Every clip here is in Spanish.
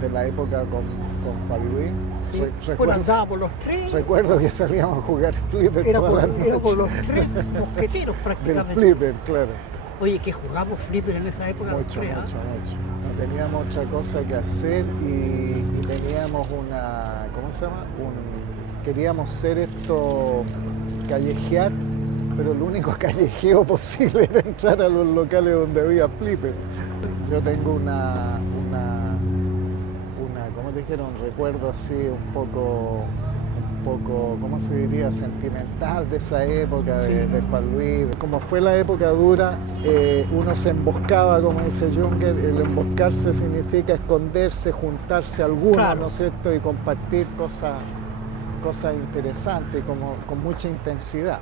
de la época con Juan Luis. Sí. Recuerdo, Andábamos los tres. recuerdo que salíamos a jugar flipper Era todas con, las era con noches. los tres mosqueteros Del prácticamente. flipper, claro. Oye, que jugamos flipper en esa época. los Mucho, tres, mucho, mucho. No teníamos otra cosa que hacer y teníamos una, ¿cómo se llama? Queríamos ser esto, callejear, pero el único callejeo posible era entrar a los locales donde había flipper. Yo tengo ¿cómo te dijeron? Un recuerdo así un poco, ¿cómo se diría? Sentimental de esa época de Juan Luis. Como fue la época dura, uno se emboscaba, como dice Junger. El emboscarse significa esconderse, juntarse algunos, Claro. ¿no es cierto? Y compartir cosas interesantes, con mucha intensidad.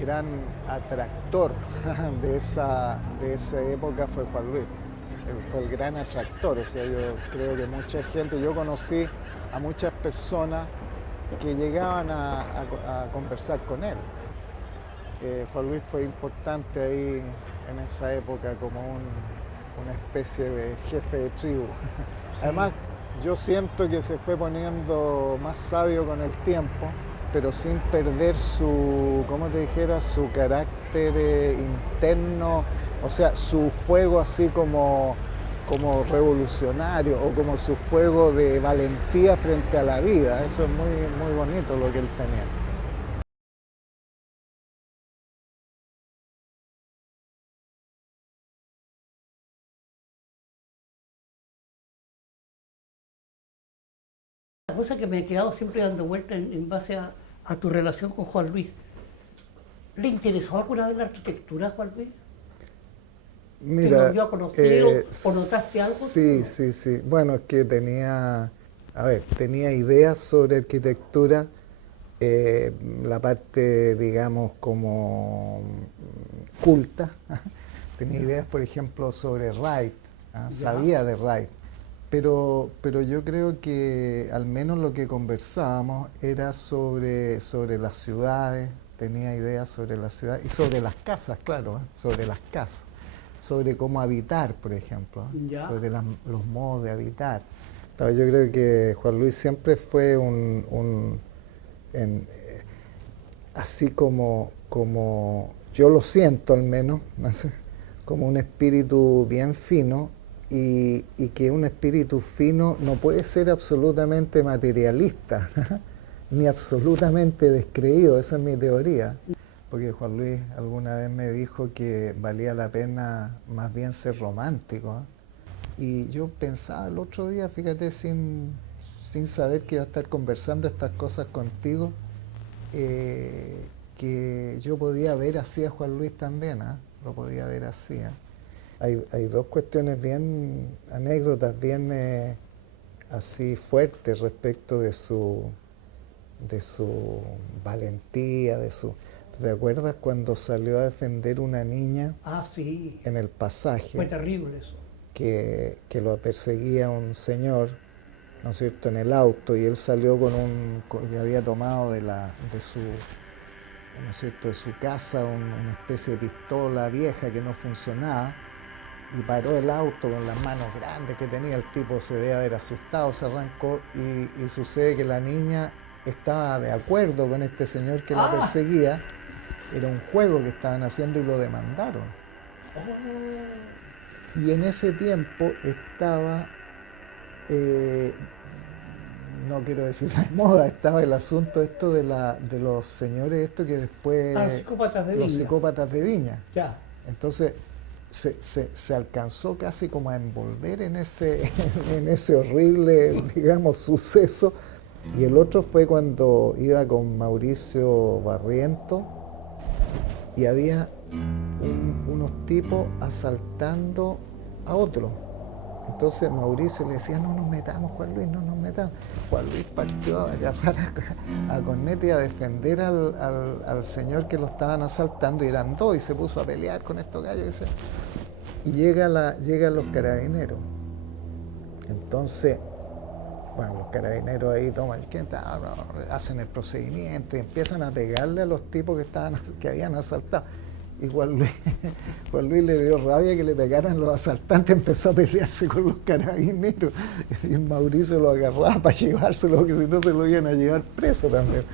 Gran atractor de esa época fue Juan Luis. Él fue el gran atractor, o sea, yo creo que mucha gente, yo conocí a muchas personas que llegaban a conversar con él. Juan Luis fue importante ahí en esa época como una especie de jefe de tribu. Además, yo siento que se fue poniendo más sabio con el tiempo, pero sin perder su, como te dijera, su carácter interno, o sea, su fuego así como revolucionario o como su fuego de valentía frente a la vida. Eso es muy bonito lo que él tenía. La cosa que me he quedado siempre dando vueltas en base a tu relación con Juan Luis. ¿Le interesó alguna vez la arquitectura a Juan Luis? ¿Te lo dio a conocer o notaste algo? Sí, sí, sí. Bueno, es que tenía ideas sobre arquitectura, la parte, digamos, como culta. Tenía ideas, por ejemplo, sobre Wright, sabía de Wright. Pero yo creo que al menos lo que conversábamos era sobre las ciudades, tenía ideas sobre las ciudades y sobre las casas, claro, sobre las casas, sobre cómo habitar, por ejemplo, sobre los modos de habitar. Claro, yo creo que Juan Luis siempre fue así como yo lo siento al menos, no sé, como un espíritu bien fino y que un espíritu fino no puede ser absolutamente materialista ni absolutamente descreído, esa es mi teoría. Porque Juan Luis alguna vez me dijo que valía la pena más bien ser romántico. Y yo pensaba el otro día, fíjate, sin saber que iba a estar conversando estas cosas contigo, que yo podía ver así a Juan Luis también, lo podía ver así. Hay dos cuestiones anécdotas bien así fuertes respecto de su valentía, ¿te acuerdas cuando salió a defender una niña Sí. en el pasaje? Fue terrible eso. Que lo perseguía un señor, ¿no es cierto?, en el auto, y él salió que había tomado de su, ¿no es cierto?, de su casa una especie de pistola vieja que no funcionaba, y paró el auto con las manos grandes que tenía. El tipo se debe haber asustado, se arrancó y sucede que la niña estaba de acuerdo con este señor que la perseguía. Era un juego que estaban haciendo y lo demandaron. Y en ese tiempo estaba, no quiero decir de moda, estaba el asunto esto de los señores esto que después... Los psicópatas de Viña. Los psicópatas de Viña. Ya. Entonces se alcanzó casi como a envolver en ese horrible, digamos, suceso. Y el otro fue cuando iba con Mauricio Barriento y había unos tipos asaltando a otro. Entonces Mauricio le decía, no nos metamos, Juan Luis, no nos metamos. Juan Luis partió a agarrar a corneta y a defender al señor que lo estaban asaltando, y eran dos, y se puso a pelear con estos gallos. Y llegan los carabineros. Entonces, bueno, los carabineros ahí toman hacen el procedimiento y empiezan a pegarle a los tipos que habían asaltado. y Juan Luis, Juan Luis le dio rabia que le pegaran los asaltantes, empezó a pelearse con los carabineros y Mauricio lo agarraba para llevárselo, porque si no se lo iban a llevar preso también.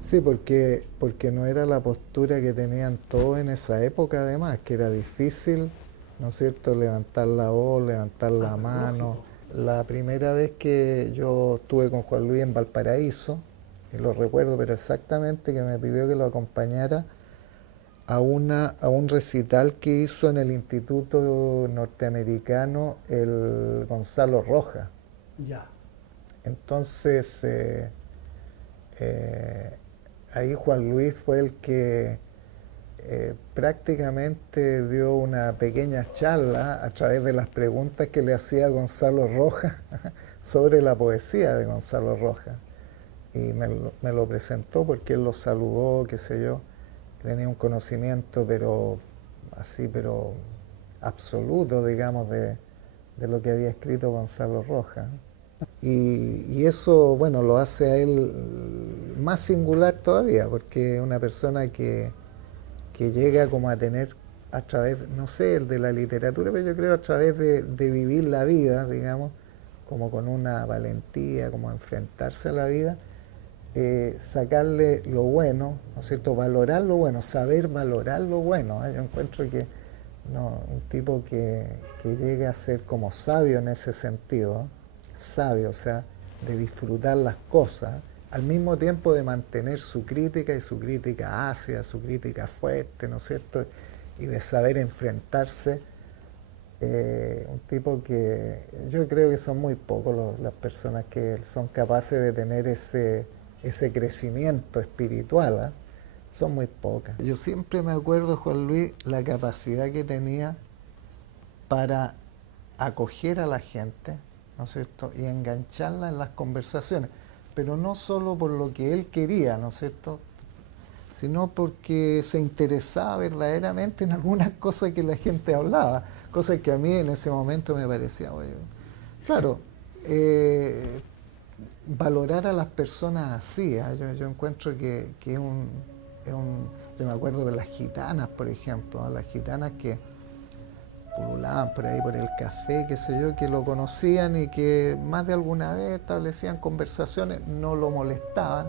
Sí, porque no era la postura que tenían todos en esa época, además, que era difícil, ¿no es cierto?, levantar la voz, levantar la mano. La primera vez que yo estuve con Juan Luis en Valparaíso, y lo recuerdo, pero exactamente, que me pidió que lo acompañara a un recital que hizo en el Instituto Norteamericano el Gonzalo Rojas. Ya. Entonces, ahí Juan Luis fue el que prácticamente dio una pequeña charla a través de las preguntas que le hacía Gonzalo Rojas sobre la poesía de Gonzalo Rojas. Y me lo presentó porque él lo saludó, qué sé yo. Tenía un conocimiento, pero así, pero absoluto, digamos, de lo que había escrito Gonzalo Rojas. Y eso, bueno, lo hace a él más singular todavía, porque es una persona que llega como a tener, a través, no sé, de la literatura, pero yo creo a través de vivir la vida, digamos, como con una valentía, como enfrentarse a la vida, sacarle lo bueno, ¿no es cierto?, valorar lo bueno, saber valorar lo bueno. Yo encuentro que no, un tipo que llega a ser como sabio en ese sentido, sabio, o sea, de disfrutar las cosas, al mismo tiempo de mantener su crítica y su crítica ácida, su crítica fuerte, ¿no es cierto?, y de saber enfrentarse. Un tipo que yo creo que son muy pocos las personas que son capaces de tener ese crecimiento espiritual, ¿eh? Son muy pocas. Yo siempre me acuerdo, Juan Luis, la capacidad que tenía para acoger a la gente, ¿no es cierto?, y engancharla en las conversaciones, pero no solo por lo que él quería, ¿no es cierto?, sino porque se interesaba verdaderamente en algunas cosas que la gente hablaba, cosas que a mí en ese momento me parecía, oye, claro, valorar a las personas así, yo encuentro que yo me acuerdo de las gitanas, por ejemplo, ¿no?, las gitanas que pululaban por ahí por el café, qué sé yo, que lo conocían y que más de alguna vez establecían conversaciones, no lo molestaban,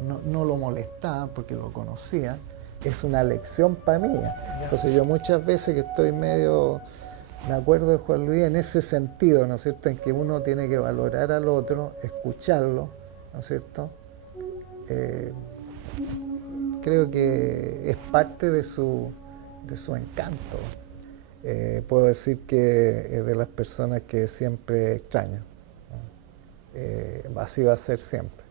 no lo molestaban porque lo conocían. Es una lección para mí. Entonces yo muchas veces que estoy medio, me acuerdo de Juan Luis en ese sentido, ¿no es cierto?, en que uno tiene que valorar al otro, escucharlo, ¿no es cierto? Creo que es parte de su encanto. Puedo decir que es de las personas que siempre extraño, ¿no? Así va a ser siempre.